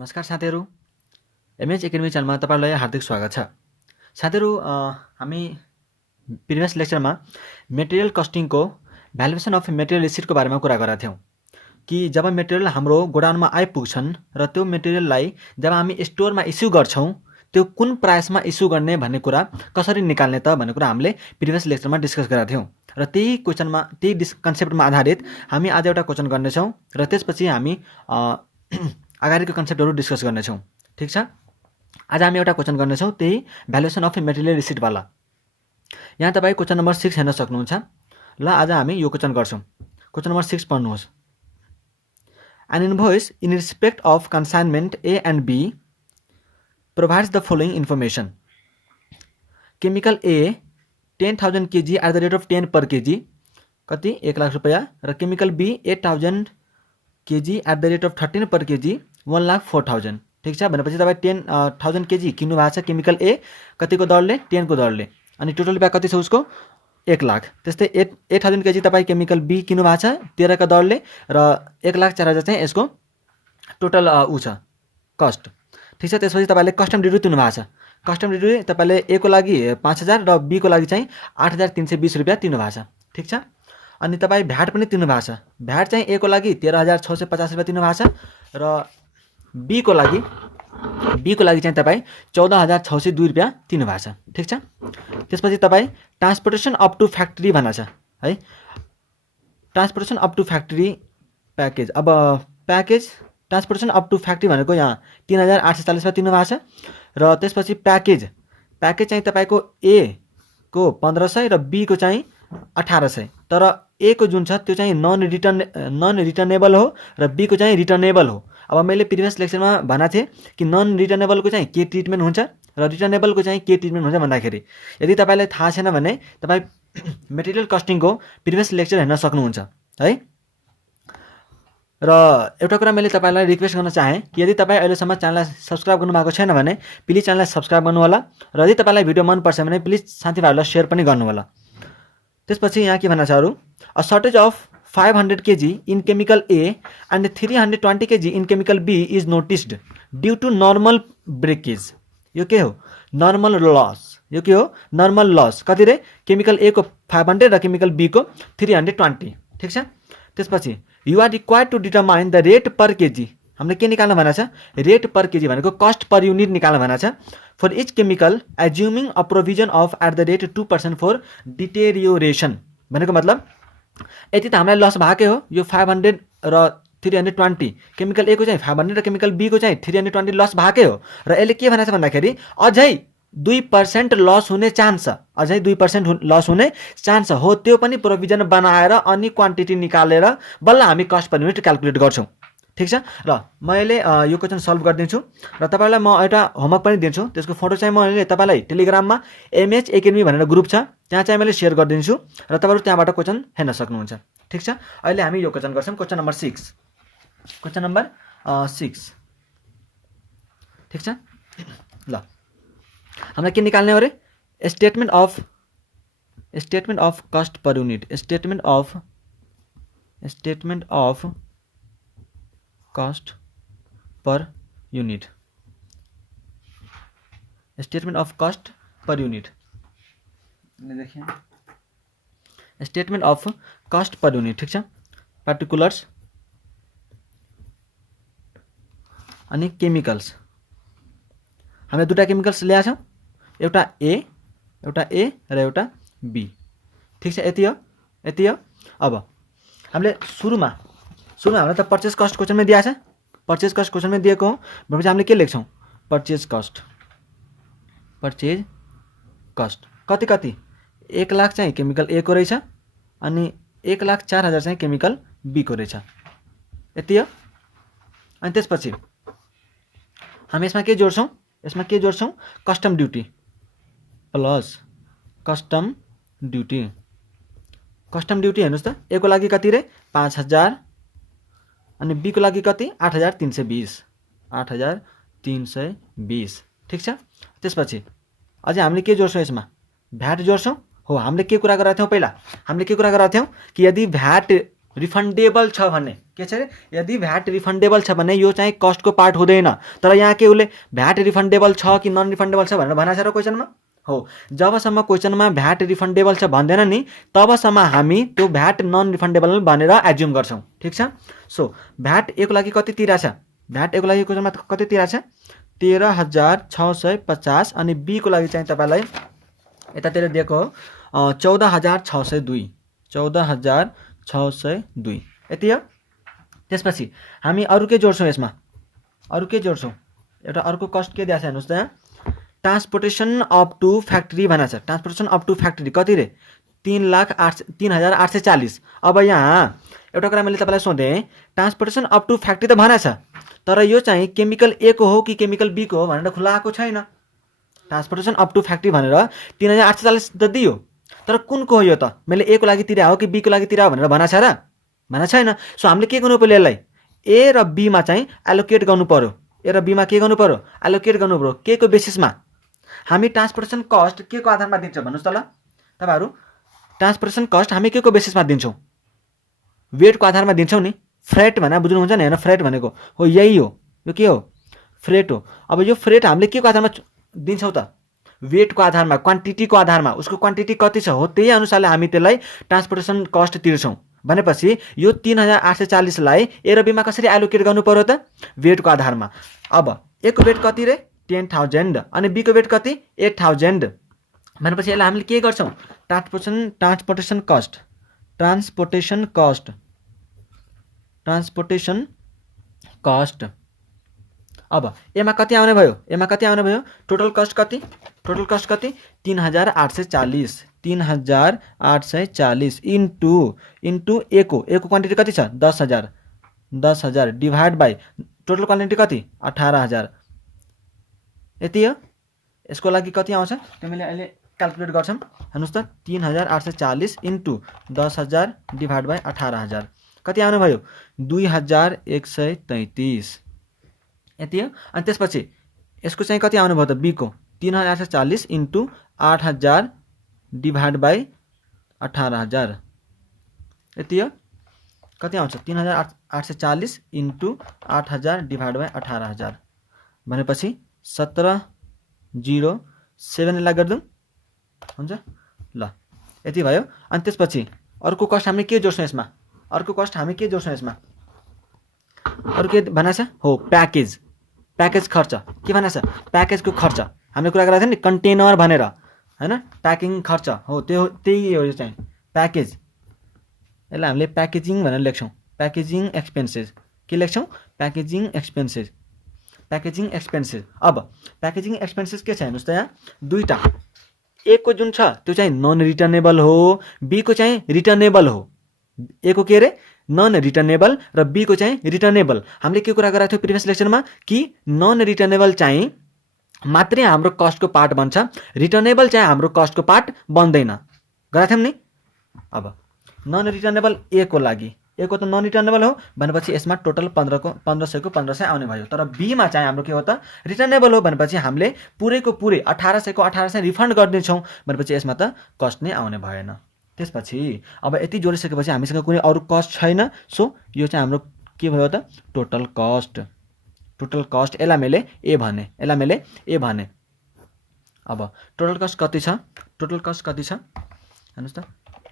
नमस्कार साथीहरू, MH academy च्यानलमा तपाईहरुलाई हार्दिक स्वागत छ। साथीहरू, हामी प्रिभियस लेक्चरमा मेटेरियल कस्टिङको भ्यालुएसन अफ मेटेरियल रिसिटको बारेमा कुरा गरेका थियौं कि जब मेटेरियल हाम्रो गोडाउनमा आइपुग्छन् र त्यो मेटेरियललाई जब हामी स्टोरमा इस्यु गर्छौं त्यो कुन प्राइसमा इस्यु गर्ने भन्ने कुरा कसरी निकाल्ने त भन्ने कुरा हामीले प्रिभियस लेक्चरमा डिस्कस गरेका थियौं र त्यही क्वेशनमा त्यही कन्सेप्टमा आधारित हामी आज एउटा क्वेशन गर्नेछौं र त्यसपछि हामी अगाडिको कन्सेप्टहरु डिस्कस गर्नेछौं। ठीक छ, आज हामी एउटा क्वेशन गर्नेछौं त्यही भ्यालुएसन अफ मेटेरियल रिसिट वाला। यहाँ तपाई क्वेशन नम्बर 6 हेर्न सक्नुहुन्छ। ल आज हामी यो क्वेशन गर्छौं। क्वेशन नम्बर 6 पढ्नुहोस्। An invoice in respect of consignment A and B provides the following information. Chemical A 10,000 kg at the rate of 10 per kg कति 1 लाख रुपैयाँ र chemical B 8,000 kg at the rate of 13 per kg 1,04,000। ठीक छ, भनेपछि तपाई 10,000 kg किन्नु भएको छ केमिकल A कतिको दरले 10 को दरले, अनि टोटल ब्याग कति छ उसको 1 लाख। त्यस्तै 8,000 kg तपाई केमिकल B किन्नु भएको छ 13 का दरले र 1,04,000 चाहिँ यसको टोटल उ छ कस्ट। ठीक छ, त्यसपछि तपाईले कस्टम ड्युटी तिर्नु भएको छ। कस्टम ड्युटी तपाईले A को लागि 5,000 र B को लागि चाहिँ 8,320 रुपैयाँ तिर्नु भएको छ। ठीक छ, अनि तपाई भ्याट पनि तिर्नु भएको छ। भ्याट चाहिँ A को लागि 13,650 रुपैयाँ तिर्नु भएको छ र B को लागि चाहिँ तपाई 14,602 रुपैयाँ तिर्नु भएको छ। ठीक छ, त्यसपछि तपाई ट्रान्सपोर्टेसन अप टु फ्याक्ट्री भनेको छ है। Transportation up to factory package. अब package transportation up to factory भनेको यहाँ 3,840 रुपैयाँ तिर्नु भएको छ र त्यसपछि प्याकेज चाहिँ तपाईको A को 1,500 र B को चाहिँ 1,800। तर A को जुन छ त्यो चाहिँ नन रिटर्नेबल हो र B को चाहिँ रिटर्नेबल हो। अब मैले प्रिभियस लेक्चरमा भनेको थिएँ कि नन रिटर्नेबल को चाहिँ के ट्रिटमेन्ट हुन्छ र रिटर्नेबल को चाहिँ के ट्रिटमेन्ट हुन्छ भन्दाखेरि यदि तपाईलाई थाहा छैन भने तपाई मेटेरियल कस्टिङको प्रिभियस लेक्चर हेर्न सक्नुहुन्छ है। र एउटा कुरा मैले तपाईलाई रिक्वेस्ट गर्न चाहे कि यदि तपाई अहिलेसम्म च्यानललाई सब्स्क्राइब गर्नु भएको छैन भने प्लिज च्यानललाई सब्स्क्राइब गर्नु होला र यदि तपाईलाई भिडियो मन पर्छ भने प्लिज साथीभाइहरुलाई शेयर पनि गर्नु होला। त्यसपछि यहाँ के भन्न छ अरु, a shortage of 500 kg in chemical A and 320 kg in chemical B is noticed due to normal breakage। यो के हो? Normal loss. यो के हो? Normal loss. कति रे? केमिकल A को 500 र केमिकल B को 320। ठीक छ, त्यसपछि you are required to determine the rate per KG. हामीले के निकाल्न भनेको छ? रेट पर केजी भनेको कस्ट पर युनिट निकाल्न भनेको छ। For each chemical assuming a provision of at the rate 2% for deterioration. भनेको मतलब यति त हामीलाई लस भएकै हो। यो 500 र 320 केमिकल A को चाहिँ 500 र केमिकल B को चाहिँ 320 लस भएकै हो र यसले के भनेको छ भन्दाखेरि अझै 2% लस हुने चान्स छ। अझै 2% लस हुने चान्स हो। त्यो पनि प्रोभिजन बनाएर अनि क्वान्टिटी निकालेर बल्ल हामी कस्ट पर युनिट क्याल्कुलेट गर्छौं। ठीक छ, र मैले यो क्वेशन सल्भ गरिदिन्छु र तपाईलाई म एउटा होमवर्क पनि दिन्छु। त्यसको फोटो चाहिँ मैले तपाईलाई टेलिग्राममा एमएच एकाडेमी भनेर ग्रुप छ त्यहाँ चाहिँ मैले शेयर गरिदिन्छु र तपाईहरु त्यहाँबाट क्वेशन हेर्न सक्नुहुन्छ। ठीक छ, अहिले हामी यो क्वेशन गर्छौं। Question number 6। Question number 6। ठीक छ, ल हामीलाई के निकाल्ने हो रे? Statement of cost per unit. Statement of cost per unit. Statement of cost per unit. देखिए statement of cost per unit. ठीक है, पार्टिकुलर्स अनि केमिकल्स। हामीले दुटा केमिकल्स ल्याएको छौं, एउटा ए र एउटा बी। ठीक छ, यति हो। अब हामीले सुरुमा हामीलाई त परचेज कस्ट क्वेशनमै दिएको छ। परचेज कस्ट क्वेशनमै दिएको हो भनेपछि हामीले के लेख्छौं? परचेज कस्ट कति 1 लाख चाहिँ केमिकल A को रहेछ अनि 1,04,000 चाहिँ केमिकल B को रहेछ। यति हो। अनि त्यसपछि हामी यसमा के जोड्छौं? Custom duty plus custom duty. Custom duty हेर्नुस् त, A को लागि कति रे? 5,000 अनि B को लागि कति? 8,320। 8,320। ठीक छ, त्यसपछि अझै हामीले के जोड्छौं? यसमा भ्याट जोड्छौं। हो, हामीले के कुरा गरेका थियौं? पहिला हामीले के कुरा गरेका थियौं कि यदि भ्याट रिफन्डेबल छ भने के छ अरे, यदि भ्याट रिफन्डेबल छ भने यो चाहिँ कस्टको पार्ट हुँदैन। तर यहाँ के उसले भ्याट रिफन्डेबल छ कि नन रिफन्डेबल छ भनेर भनेको छ र क्वेसनमा हो। जबसम्म क्वेसनमा भ्याट रिफन्डेबल छ भन्दैन नि तबसम्म हामी त्यो भ्याट नन रिफन्डेबल भनेर एज्युम गर्छौँ। ठिक छ। सो भ्याट ए को लागि कति तिरेको छ, भ्याट ए को लागि क्वेसनमा कति तिरेको छ 13,650 अनि बी को लागि चाहिँ तपाईँलाई यतातिर दिएको हो 14,602 14,602 यति हो। त्यसपछि हामी अरू के जोड्छौँ यसमा, अरू के जोड्छौँ, एउटा अर्को कस्ट के दिएको छ हेर्नुहोस् त यहाँ ट्रान्सपोर्टेसन अप टु फ्याक्ट्री भनेको छ। ट्रान्सपोर्टेसन अप टु फ्याक्ट्री कति रे 3,08,40। अब यहाँ एउटा कुरा मैले तपाईँलाई सोधेँ ट्रान्सपोर्टेसन अप टु फ्याक्ट्री त भनेको छ तर यो चाहिँ केमिकल ए को हो कि केमिकल बी को हो भनेर खुला आएको छैन। ट्रान्सपोर्टेसन अप टु फ्याक्ट्री भनेर 3,840 त दियो तर कुनको हो यो त, मैले ए को लागि तिरा हो कि बी को लागि तिरा हो भनेर भनेको छ र, भनेको छैन। सो हामीले के गर्नु पर्यो यसलाई ए र बीमा चाहिँ एलोकेट गर्नु पर्यो, ए र बीमा के गर्नु पर्यो एलोकेट गर्नु पर्यो के को बेसिसमा। हामी ट्रान्सपोर्टेसन कस्ट के को आधारमा दिन्छौँ भन्नुहोस् त ल तपाईँहरू, ट्रान्सपोर्टेसन कस्ट हामी के को बेसिसमा दिन्छौँ, वेटको आधारमा दिन्छौँ नि। फ्रेट भनेर बुझ्नुहुन्छ नि होइन, फ्रेट भनेको हो यही हो, यो के हो फ्रेट हो। अब यो फ्रेट हामीले के को आधारमा दिन्छौँ त वेटको आधारमा, क्वान्टिटीको आधारमा, उसको क्वान्टिटी कति छ हो त्यही अनुसारले हामी त्यसलाई ट्रान्सपोर्टेसन कस्ट तिर्छौँ। भनेपछि यो 3,840लाई ए र बीमा कसरी एलोकेट गर्नु पर्यो त वेटको आधारमा। अब ए को वेट कति रे 10,000 अनि बी को वेट कति 8,000 भनेपछि यसलाई हामीले के गर्छौँ ट्रान्सपोर्टेसन कस्ट। अब एमा कति आउने भयो, एमा कति आउने भयो टोटल कस्ट कति 3,840 इन्टु ए को क्वान्टिटी कति छ 10,000 डिभाइड बाई टोटल क्वान्टिटी कति 18,000 यति हो। यसको लागि कति आउँछ त्यो मैले अहिले क्याल्कुलेट गर्छौँ हेर्नुहोस् त 3,840 इन्टु 10,000 डिभाइड बाई 18,000 कति आउने भयो 2,133 यति हो। अनि त्यसपछि यसको चाहिँ कति आउनु भयो त बी को 3,840 इन्टु 8,000 डिभाइड बाई 18,000 यति हो। कति आउँछ 3,840 इन्टु 8,000 डिभाइड बाई 18,000 भनेपछि 1707 यसलाई गरिदिउँ हुन्छ ल यति भयो। अनि त्यसपछि अर्को कस्ट हामीले के जोड्छौँ यसमा, अर्को कस्ट हामी के जोड्छौँ यसमा, अरू के भनेको छ हो प्याकेज खर्च के भनेको छ प्याकेजको खर्च हामीले कुरा गरेको थियौँ नि कन्टेनर भनेर हैन, प्याकिङ खर्च हो त्यो त्यही हो यो चाहिँ प्याकेज। यसलाई हामीले प्याकेजिङ भनेर लेख्छौँ, प्याकेजिङ एक्सपेन्सेस के लेख्छौँ प्याकेजिङ एक्सपेन्सेस। अब प्याकेजिङ एक्सपेन्सेस के छ हेर्नुहोस् त यहाँ दुईवटा, ए को जुन छ त्यो चाहिँ नन रिटर्नेबल हो, बी को चाहिँ रिटर्नेबल हो। ए को के अरे नन रिटर्नेबल र बी को चाहिँ रिटर्नेबल। हामीले के कुरा गरेको थियो प्रिभियस लेक्चरमा कि नन रिटर्नेबल चाहिँ मात्रै हाम्रो कस्टको पार्ट बन्छ, रिटर्नेबल चाहिँ हाम्रो कस्टको पार्ट बन्दैन गरेको थियौँ नि। अब नन रिटर्नेबल ए को लागि ए को त नन रिटर्नेबल हो भनेपछि यसमा टोटल 1500 को 1500 आउने भयो। तर बीमा चाहिँ हाम्रो के हो त रिटर्नेबल हो भनेपछि हामीले पुरैको पुरै 1800 को 1800 रिफन्ड गरिदिन्छौँ भनेपछि यसमा त कस्ट नै आउने भएन। त्यसपछि अब यति जोडिसकेपछि हामीसँग कुनै अरू कस्ट छैन। सो यो चाहिँ हाम्रो के भयो त टोटल कस्ट यसलाई मैले ए भने अब टोटल कस्ट कति छ हेर्नुहोस् त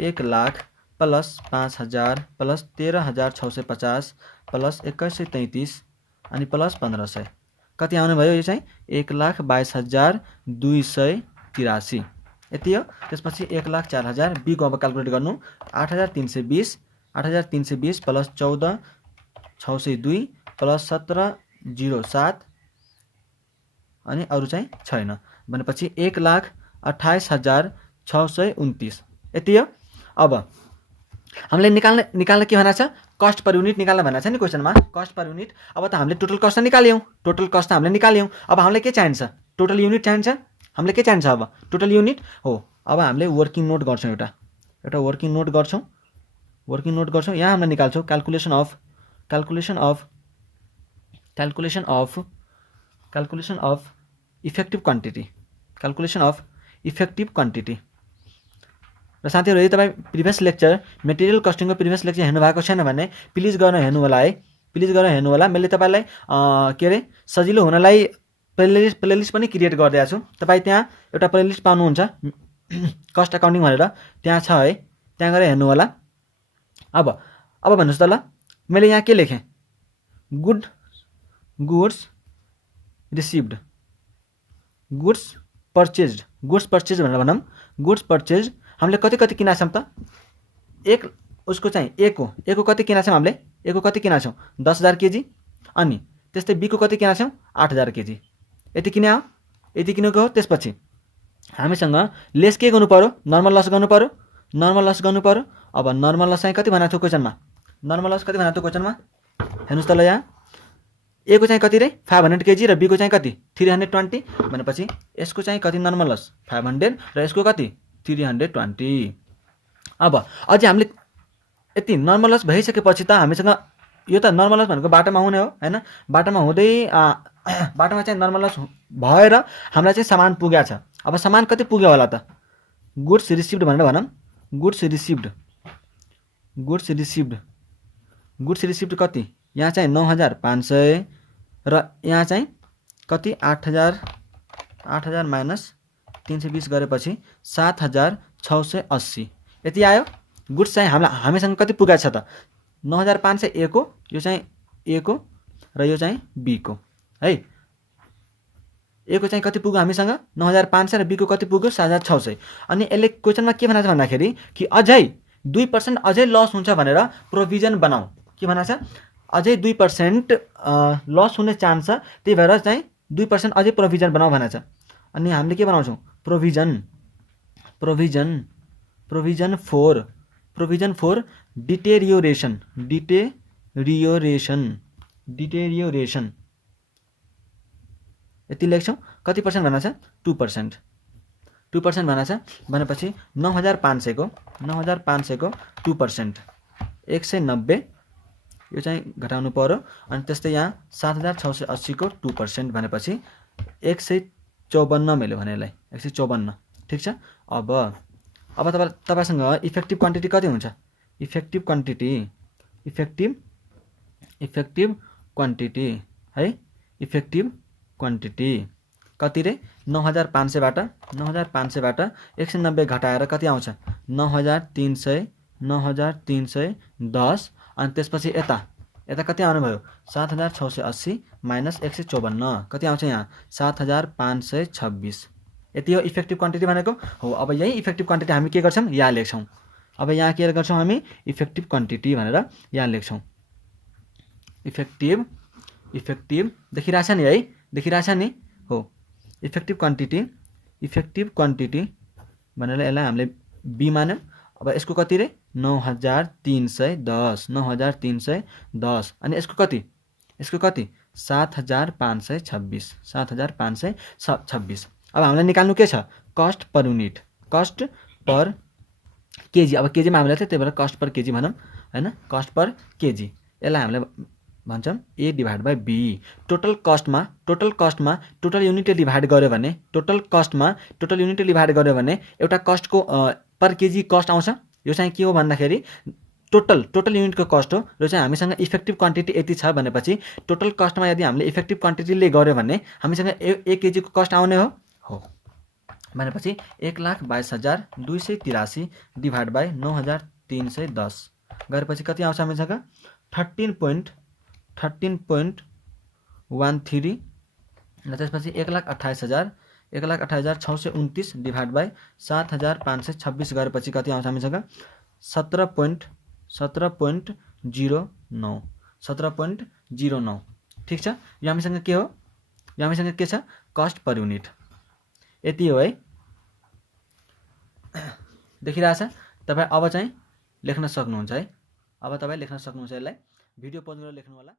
1 लाख प्लस 5,000 प्लस 13,650 प्लस 2133 अनि प्लस 1500 कति आउने भयो यो चाहिँ 1,22,283 यति हो। त्यसपछि 1,04,000 बी को अब क्याल्कुलेट गर्नु 8,320 प्लस 14,602 प्लस 17,07 अनि अरू चाहिँ छैन भनेपछि 1,28,629 यति हो। अब हामीले निकाल्न के भनेको छ कस्ट पर युनिट निकाल्न भनेको छ नि क्वेसनमा कस्ट पर युनिट। अब त हामीले टोटल कस्ट निकाल्यौँ, अब हामीलाई के चाहिन्छ टोटल युनिट चाहिन्छ, हामीले के चाहिन्छ अब टोटल युनिट हो। अब हामीले वर्किङ नोट गर्छौँ, एउटा वर्किङ नोट गर्छौँ यहाँ हामीले निकाल्छौँ क्याल्कुलेसन अफ इफेक्टिभ क्वान्टिटी र साथीहरु यदि तपाईं प्रिभियस लेक्चर मेटेरियल कस्टिङको प्रिभियस लेक्चर हेर्नु भएको छैन भने प्लिज गर्न हेर्नु होला है, प्लिज गरेर हेर्नु होला। मैले तपाईलाई के अरे सजिलो हुनलाई प्लेलिस्ट पनि क्रिएट गरिदिएको छु। तपाईँ त्यहाँ एउटा प्लेलिस्ट पाउनुहुन्छ कस्ट अकाउन्टिङ भनेर, त्यहाँ छ है, त्यहाँ गएर हेर्नु होला। अब भन्नुहोस् त ल, मैले यहाँ के लेखेँ? गुड्स रिसिभ्ड, गुड्स पर्चेज्ड भनेर भनौँ। गुड्स पर्चेज्ड हामीले कति किना छौँ त? एक उसको चाहिँ ए को कति किना छौँ हामीले? ए को कति किना छौँ? 10,000 केजी। अनि त्यस्तै बी को कति किना छौँ? 8,000 केजी। यति किने हो, यति किनेको हो। त्यसपछि हामीसँग लेस के गर्नु पर्यो? नर्मल लस गर्नु पर्यो, नर्मल लस गर्नु पर्यो। अब नर्मल लस चाहिँ कति भनेको थियो क्वेसनमा? नर्मल लस कति भनेको थियो क्वेसनमा? हेर्नुहोस् त ल, यहाँ ए को चाहिँ कति रे? 500 केजी र बी को चाहिँ कति? 320 भनेपछि यसको चाहिँ कति नर्मल लस? 500 र यसको कति? 320। अब अझै हामीले यति नर्मल लस भइसकेपछि त हामीसँग यो त नर्मल लस भनेको बाटोमा हुने हो हैन? बाटोमा हुँदै बाटोमा चाहिँ नर्मल लस भएर हामीलाई चाहिँ सामान पुगेको छ। अब सामान कति पुग्यो होला त? गुड्स रिसिभ्ड भनेर भनौँ। गुड्स रिसिभ्ड कति? यहाँ चाहिँ 9,500 र यहाँ चाहिँ कति? 8,000 माइनस 320 गरेपछि 7,680 यति आयो। गुड्स चाहिँ हामीसँग कति पुगेको छ त? 9,500 ए को, यो चाहिँ ए को र यो चाहिँ बी को है। ए को चाहिँ कति पुग्यो हामीसँग? 9,500 र बी को कति पुग्यो? 7,600। अनि यसले क्वेसनमा के भनेको छ भन्दाखेरि कि अझै 2% अझै लस हुन्छ भनेर प्रोभिजन बनाऊ। के भनेको छ? अझै 2% लस हुने चान्स छ, त्यही भएर चाहिँ 2% अझै प्रोभिजन बनाऊ भनेको छ। अनि हामीले के बनाउँछौँ? प्रोभिजन फर डिटेरियोरेसन यति लेख्छौँ। कति पर्सेन्ट भनेको छ? 2% भनेको छ। भनेपछि 9,500 को 2% 190 यो चाहिँ घटाउनु पर्यो। अनि त्यस्तै यहाँ 7,680 को 2% भनेपछि 154 मैले भनेलाई 154। ठिक छ। अब तपाईसँग इफेक्टिभ क्वान्टिटी कति हुन्छ? इफेक्टिभ क्वान्टिटी है। इफेक्टिभ क्वान्टिटी कति रे? 9,500 बाट 190 घटाएर कति आउँछ? 9,310। अनि त्यसपछि यता कति आउनु भयो? 7,680 माइनस 154 कति आउँछ यहाँ? 7,526। यति हो इफेक्टिभ क्वान्टिटी भनेको हो। अब यही इफेक्टिभ क्वान्टिटी हामी के गर्छौँ? यहाँ लेख्छौँ। अब यहाँ के गर्छौँ हामी? इफेक्टिभ क्वान्टिटी भनेर यहाँ लेख्छौँ। इफेक्टिभ देखिरहेछ नि है? देखिरहेछ नि हो। इफेक्टिभ क्वान्टिटी भनेर यसलाई हामीले बी मान्यौँ। अब यसको कति रे? 9,310। अनि यसको कति? 7,526। अब हामीलाई निकाल्नु के छ? कस्ट पर युनिट, कस्ट पर केजी। अब केजीमा हामीलाई थियो, त्यही भएर कस्ट पर केजी भनौँ हैन? कस्ट पर केजी यसलाई हामीले भन्छौँ ए divide by be. Total कस्टमा total युनिटले divide गर्यो भने एउटा कस्टको पर केजी कस्ट आउँछ। यो चाहिँ के हो भन्दाखेरि टोटल युनिटको कस्ट हो। र चाहिँ हामीसँग इफेक्टिभ क्वान्टिटी यति छ भनेपछि टोटल कस्टमा यदि हामीले इफेक्टिभ क्वान्टिटीले गर्यो भने हामीसँग 1 केजीको कस्ट आउने हो भनेपछि 1,22,283 डिभाइड बाई 9,310 गरेपछि कति आउँछ हामीसँग? 13.13 र त्यसपछि 1,28,629 डिभाइड बाई 7,526 गरेपछि कति आउँछ हामीसँग? 17.09। ठिक छ। यो हामीसँग के हो? यो हामीसँग के छ? Cost per unit. यति हो है। देखिरहेछ तपाईँ? अब चाहिँ लेख्न सक्नुहुन्छ है। अब तपाईँ लेख्न सक्नुहुन्छ। यसलाई भिडियो पज गरेर लेख्नु होला।